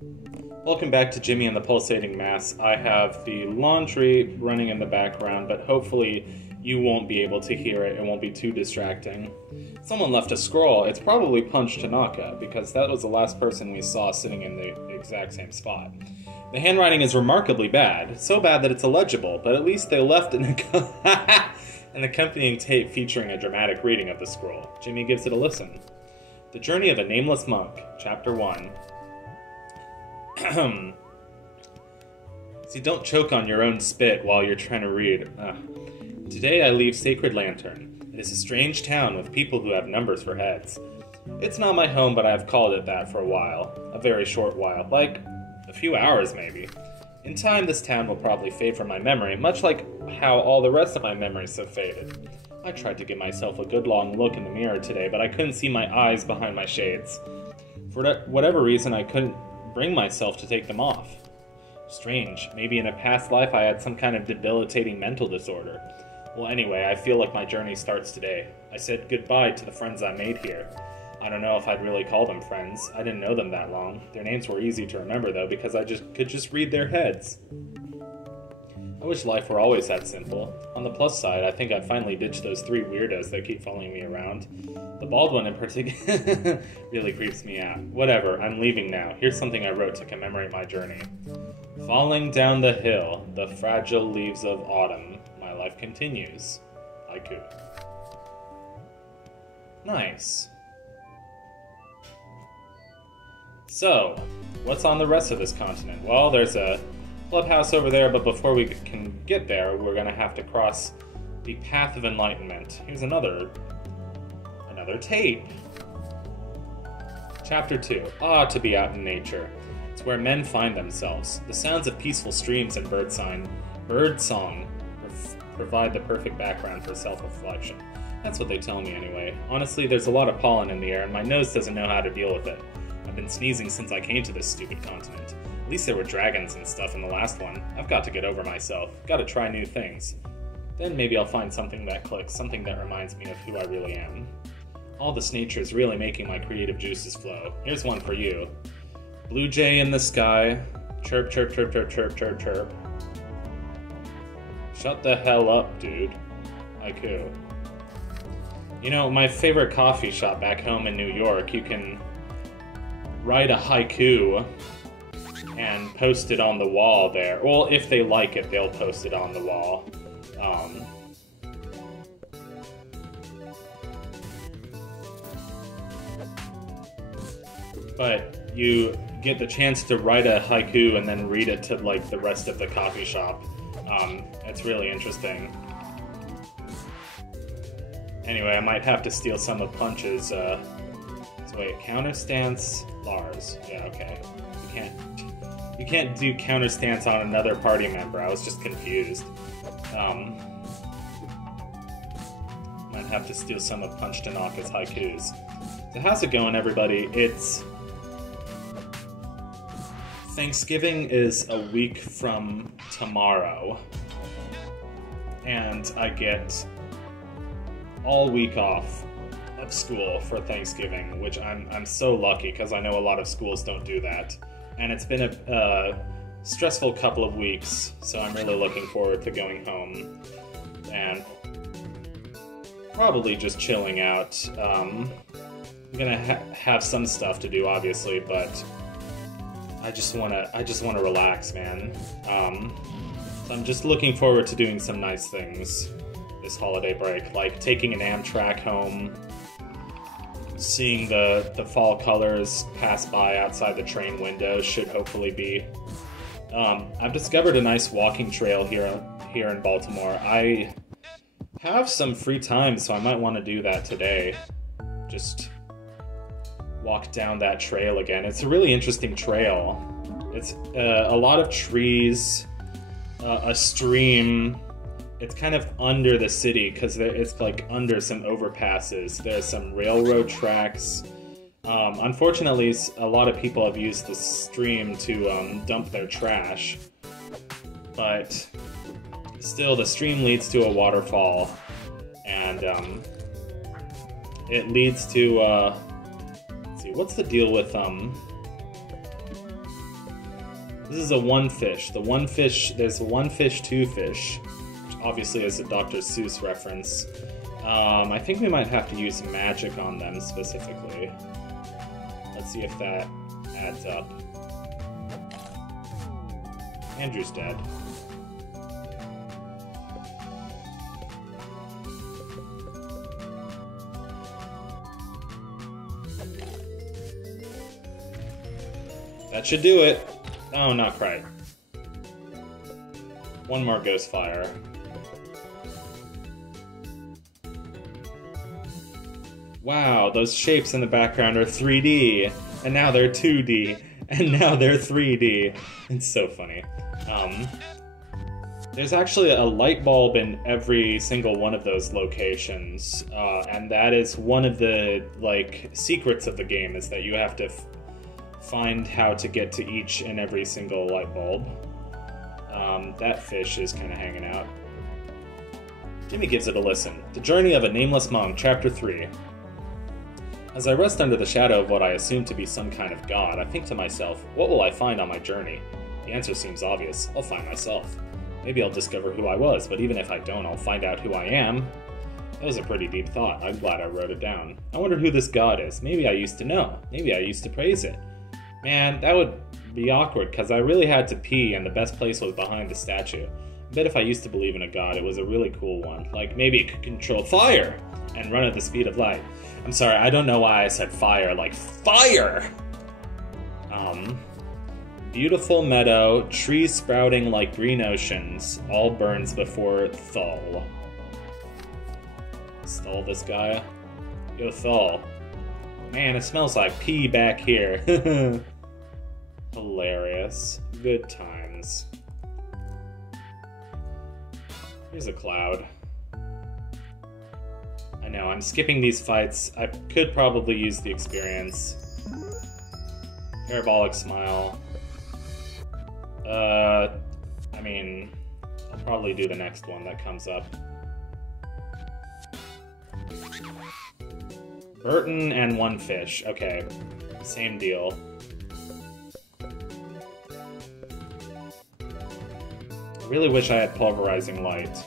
Welcome back to Jimmy and the Pulsating Mass. I have the laundry running in the background, but hopefully you won't be able to hear it. It won't be too distracting. Someone left a scroll. It's probably Punch Tanaka, because that was the last person we saw sitting in the exact same spot. The handwriting is remarkably bad, so bad that it's illegible, but at least they left an accompanying tape featuring a dramatic reading of the scroll. Jimmy gives it a listen. The Journey of a Nameless Monk, Chapter 1. See, don't choke on your own spit while you're trying to read. Today I leave Sacred Lantern. It is a strange town with people who have numbers for heads. It's not my home, but I have called it that for a while. A very short while. Like, a few hours maybe. In time, this town will probably fade from my memory, much like how all the rest of my memories have faded. I tried to give myself a good long look in the mirror today, but I couldn't see my eyes behind my shades. For whatever reason, I couldn't bring myself to take them off. Strange. Maybe in a past life I had some kind of debilitating mental disorder. Well, anyway, I feel like my journey starts today. I said goodbye to the friends I made here. I don't know if I'd really call them friends. I didn't know them that long. Their names were easy to remember, though, because I could just read their heads. I wish life were always that simple. On the plus side, I think I'd finally ditch those three weirdos that keep following me around. The bald one in particular really creeps me out. Whatever, I'm leaving now. Here's something I wrote to commemorate my journey. Falling down the hill, the fragile leaves of autumn, my life continues. Haiku. Nice. So, what's on the rest of this continent? Well, there's a clubhouse over there, but before we can get there, we're gonna have to cross the path of enlightenment. Here's another tape. Chapter 2. To be out in nature. It's where men find themselves. The sounds of peaceful streams and birdsong provide the perfect background for self-reflection. That's what they tell me anyway. Honestly, there's a lot of pollen in the air, and my nose doesn't know how to deal with it. I've been sneezing since I came to this stupid continent. At least there were dragons and stuff in the last one. I've got to get over myself. Got to try new things. Then maybe I'll find something that clicks, something that reminds me of who I really am. All this nature is really making my creative juices flow. Here's one for you. Blue jay in the sky. Chirp, chirp, chirp, chirp, chirp, chirp, chirp. Shut the hell up, dude. Haiku. You know, my favorite coffee shop back home in New York, you can write a haiku and post it on the wall there. Well, if they like it, they'll post it on the wall. But you get the chance to write a haiku and then read it to, like, the rest of the coffee shop. It's really interesting. Anyway, I might have to steal some of Punch's, so wait, counterstance, Lars. Yeah, okay. You can't do counterstance on another party member. I was just confused. Might have to steal some of Punch Tanaka's haikus. So how's it going, everybody? It's Thanksgiving is a week from tomorrow, and I get all week off of school for Thanksgiving, which I'm so lucky because I know a lot of schools don't do that. And it's been a stressful couple of weeks, so I'm really looking forward to going home and probably just chilling out. I'm gonna have some stuff to do, obviously, but I just wanna relax, man. So I'm just looking forward to doing some nice things this holiday break, like taking an Amtrak home, seeing the fall colors pass by outside the train window should hopefully be. I've discovered a nice walking trail here in Baltimore. I have some free time, so I might want to do that today. Just walk down that trail again. It's a really interesting trail. It's a lot of trees, a stream. It's kind of under the city because it's like under some overpasses. There's some railroad tracks. Unfortunately, a lot of people have used the stream to dump their trash. But still, the stream leads to a waterfall. And it leads to... let's see, what's the deal with... This is a one fish. The one fish, there's one fish, two fish, which obviously is a Dr. Seuss reference. I think we might have to use magic on them specifically. Let's see if that adds up. Andrew's dead. That should do it. Oh, not quite. One more ghost fire. Wow, those shapes in the background are 3D, and now they're 2D, and now they're 3D. It's so funny. There's actually a light bulb in every single one of those locations, and that is one of the, like, secrets of the game, is that you have to find how to get to each and every single light bulb. That fish is kind of hanging out. Jimmy gives it a listen. The Journey of a Nameless Monk, Chapter 3. As I rest under the shadow of what I assume to be some kind of god, I think to myself, what will I find on my journey? The answer seems obvious. I'll find myself. Maybe I'll discover who I was, but even if I don't, I'll find out who I am. That was a pretty deep thought. I'm glad I wrote it down. I wonder who this god is. Maybe I used to know. Maybe I used to praise it. Man, that would be awkward, because I really had to pee, and the best place was behind the statue. I bet if I used to believe in a god, it was a really cool one. Like, maybe it could control fire and run at the speed of light. I'm sorry, I don't know why I said fire, like fire! Beautiful meadow, trees sprouting like green oceans, all burns before Thal. Stall this guy? Yo, Thal. Man, it smells like pee back here. Hilarious. Good times. Here's a cloud. I know, I'm skipping these fights. I could probably use the experience. Parabolic smile. I mean, I'll probably do the next one that comes up. Burton and one fish. Okay, same deal. I really wish I had pulverizing light.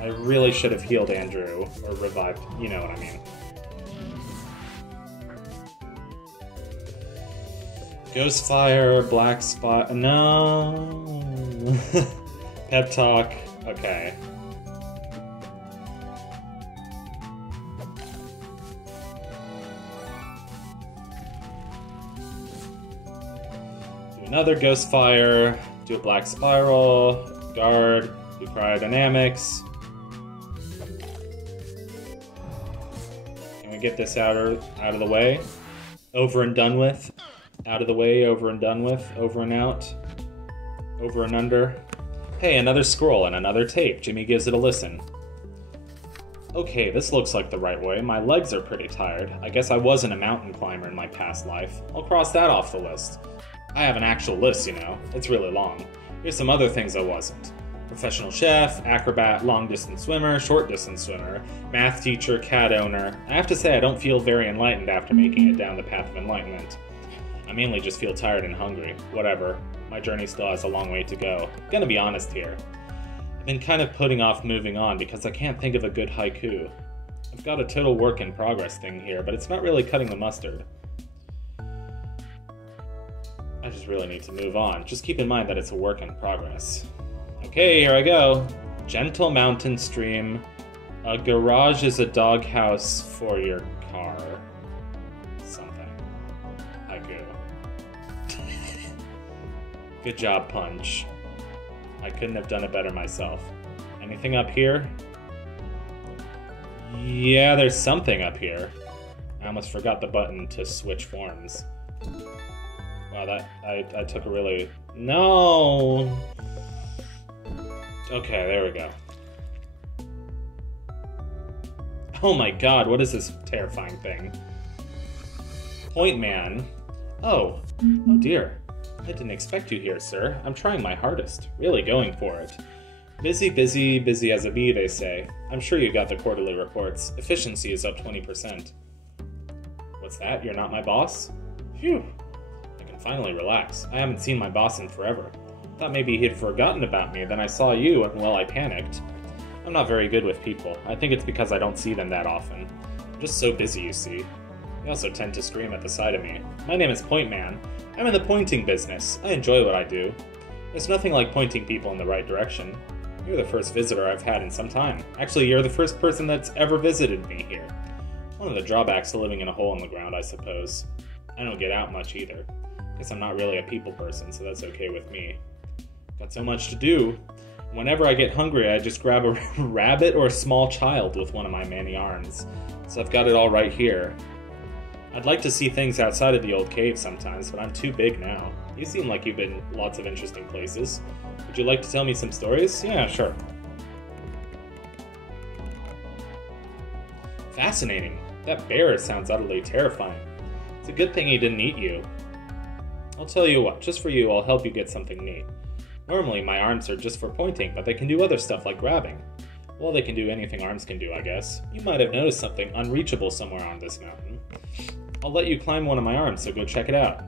I really should have healed Andrew, or revived, you know what I mean. Ghostfire, Black Spot, no! Pep Talk, okay. Do another Ghostfire, do a Black Spiral, Guard, do Cryodynamics. Can we get this out of the way? Over and done with. Out of the way, over and done with, over and out, over and under. Hey, another scroll and another tape. Jimmy gives it a listen. Okay, this looks like the right way. My legs are pretty tired. I guess I wasn't a mountain climber in my past life. I'll cross that off the list. I have an actual list, you know. It's really long. Here's some other things I wasn't. Professional chef, acrobat, long-distance swimmer, short-distance swimmer, math teacher, cat owner. I have to say I don't feel very enlightened after making it down the path of enlightenment. I mainly just feel tired and hungry. Whatever. My journey still has a long way to go. Gonna be honest here. I've been kind of putting off moving on because I can't think of a good haiku. I've got a total work in progress thing here, but it's not really cutting the mustard. I just really need to move on. Just keep in mind that it's a work in progress. Okay, here I go. Gentle mountain stream. A garage is a doghouse for your car. Good job, Punch. I couldn't have done it better myself. Anything up here? Yeah, there's something up here. I almost forgot the button to switch forms. Wow, that I took a really... No! Okay, there we go. Oh my god, what is this terrifying thing? Point Man. Oh dear. I didn't expect you here, sir. I'm trying my hardest. Really going for it. Busy, busy, busy as a bee, they say. I'm sure you got the quarterly reports. Efficiency is up 20%. What's that? You're not my boss? Phew. I can finally relax. I haven't seen my boss in forever. Thought maybe he'd forgotten about me, then I saw you, and well, I panicked. I'm not very good with people. I think it's because I don't see them that often. I'm just so busy, you see. They also tend to scream at the sight of me. My name is Point Man. I'm in the pointing business. I enjoy what I do. There's nothing like pointing people in the right direction. You're the first visitor I've had in some time. Actually, you're the first person that's ever visited me here. One of the drawbacks to living in a hole in the ground, I suppose. I don't get out much either. Guess I'm not really a people person, so that's okay with me. Got so much to do. Whenever I get hungry, I just grab a rabbit or a small child with one of my many arms. So I've got it all right here. I'd like to see things outside of the old cave sometimes, but I'm too big now. You seem like you've been lots of interesting places. Would you like to tell me some stories? Yeah, sure. Fascinating. That bear sounds utterly terrifying. It's a good thing he didn't eat you. I'll tell you what, just for you, I'll help you get something neat. Normally, my arms are just for pointing, but they can do other stuff like grabbing. Well, they can do anything arms can do, I guess. You might have noticed something unreachable somewhere on this mountain. I'll let you climb one of my arms, so go check it out.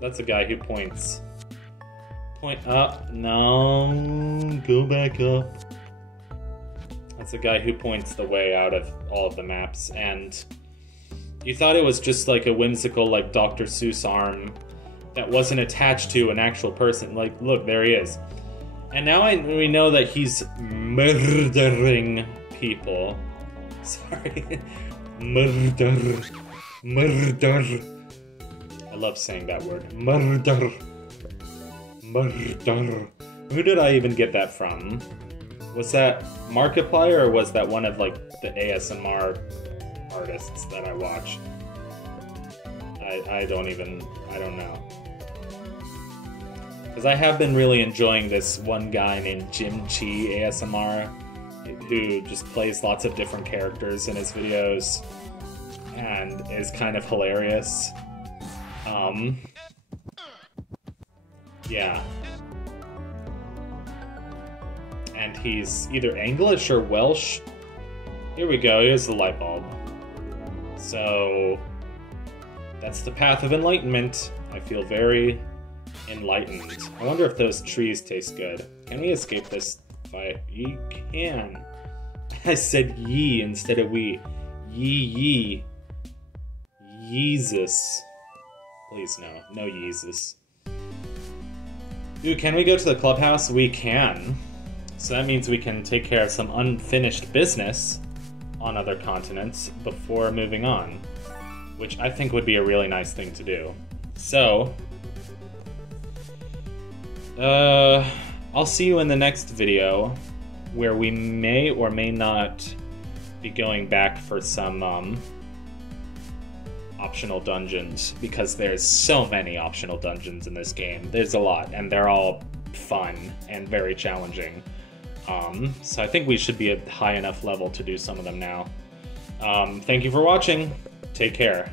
That's a guy who points. Point up. No, go back up. That's a guy who points the way out of all of the maps, and you thought it was just like a whimsical, like Dr. Seuss arm that wasn't attached to an actual person. Like, look, there he is. And now we know that he's murdering people. Sorry. Murder. I love saying that word. Murder. Who did I even get that from? Was that Markiplier, or was that one of, like, the ASMR artists that I watch? I don't know. Because I have been really enjoying this one guy named Jim Chi ASMR, who just plays lots of different characters in his videos, and is kind of hilarious. Yeah. And he's either English or Welsh. Here we go, here's the light bulb. So, that's the path of enlightenment. I feel very enlightened. I wonder if those trees taste good. Can we escape this fight? Ye can. I said ye instead of we. Ye. Yeezus. Please no. No Yeezus. Ooh, can we go to the clubhouse? We can. So that means we can take care of some unfinished business on other continents before moving on, which I think would be a really nice thing to do. So, I'll see you in the next video, where we may or may not be going back for some optional dungeons, because there's so many optional dungeons in this game. There's a lot, and they're all fun and very challenging. So I think we should be at high enough level to do some of them now. Thank you for watching. Take care.